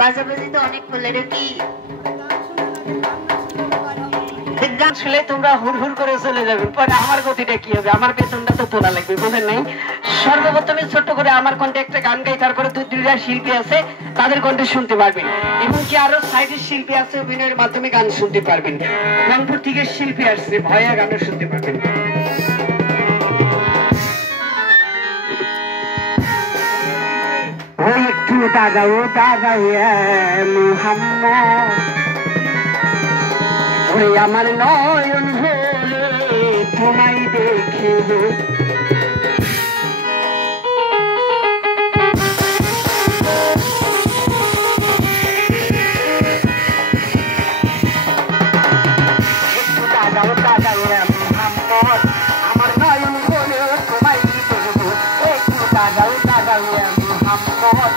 পাশাপাশি তো অনেক ফুলের কি গান শুনলে তোমরা হুড় হুড় করে চলে যাবে, পরে আমার গতিটা কি হবে, আমার বেতনটা তো তোলা লাগবে, বুঝেন নাই? সর্বপ্রথমে ছোট্ট করে আমার কণ্ঠে একটা গান গাই, তারপরে দুইটা শিল্পী আছে তাদের কণ্ঠে শুনতে পারবেন, এবং কি আরো সাইডের শিল্পী আছে অভিনয়ের মাধ্যমে গান শুনতে পারবেন। রংপুর থেকে শিল্পী আসছে, ভয়া গানও শুনতে পারবেন। একটু দাগাও দাগাও মুহাম্মদ, ওরে আমার নয়ন হলে তোমায় দেখিব, একটু দাগাও দাগাও মুহাম্মদ, আমার নয়ন হলে তোমায় দেখিব, একটু দাগাও দাগাও মুহাম্মদ,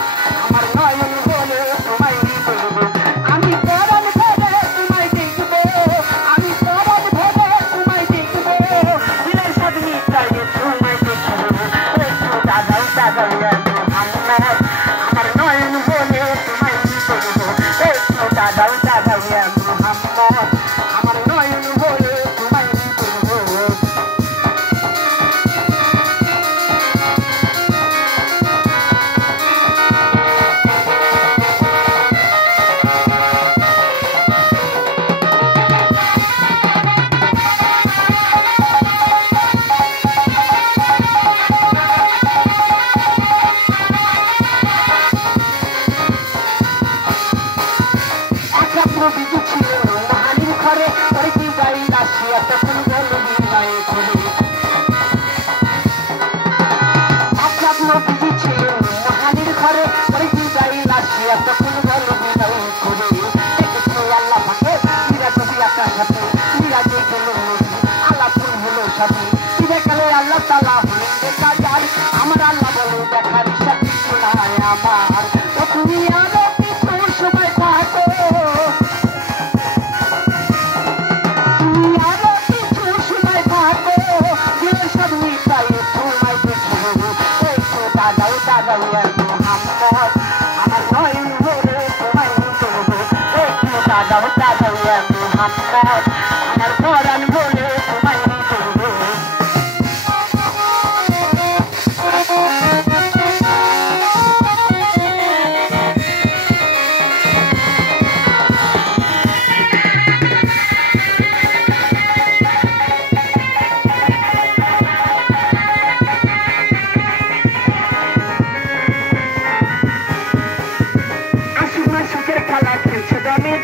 আমার নয়ন হলে তোমায় দেখিব, আমি পরাণ ভেবে তোমায় দেখব, আমি পরাণ ভেবে তোমায় দেখব, দিলের সাধনী চাই তোমায় দেখব, একটু দাগাও দাগাও মুহাম্মদ, আমার নয়ন হলে তোমায় দেখব, একটু দাগাও দাগাও মুহাম্মদ, আমার নয়ন হলে তোমায় দেখব। আমার আল্লাহ বলে দেখার সাথে আমার তুমি আরো কিছু সময় থাকো, তুমি আরো কিছু সময় থাকো, দিলের সাধনী চাই তোমায় দেখব, একটু দাগাও দাগাও মুহাম্মদ, আমার নয়ন হলে তোমায় দেখব, একটু দাগাও দাগাও মুহাম্মদ, আমার পরাণ হলে তোমায় দেখব।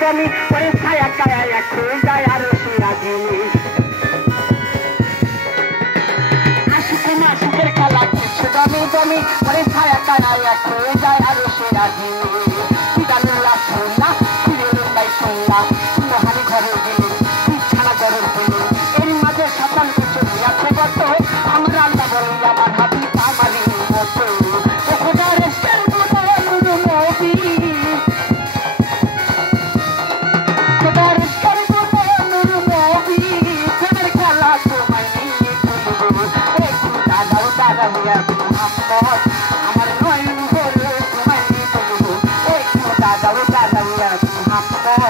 দমি ওরে ছায়া কায়া এক হয়ে যায় আরো সিরাজিনী, আশিকে মাসিকের খেলা কিছু দমি দমি ওরে ছায়া কায়া এক হয়ে যায় আরো সিরাজিনী, সিদানুল্লাহ শুনলা ফিরে ভাই শুনলা মহানি ঘরে গেলে বিছানা গরম হলো, এর মাঝে সাতান কিছু আছে গত, আমার আল্লাহ বলি আমার হাবিব আমারই মতো, খোদার আমার নয়ন হলে তোমায় দেখব, একটু দাগাও দাগাও মুহাম্মদ,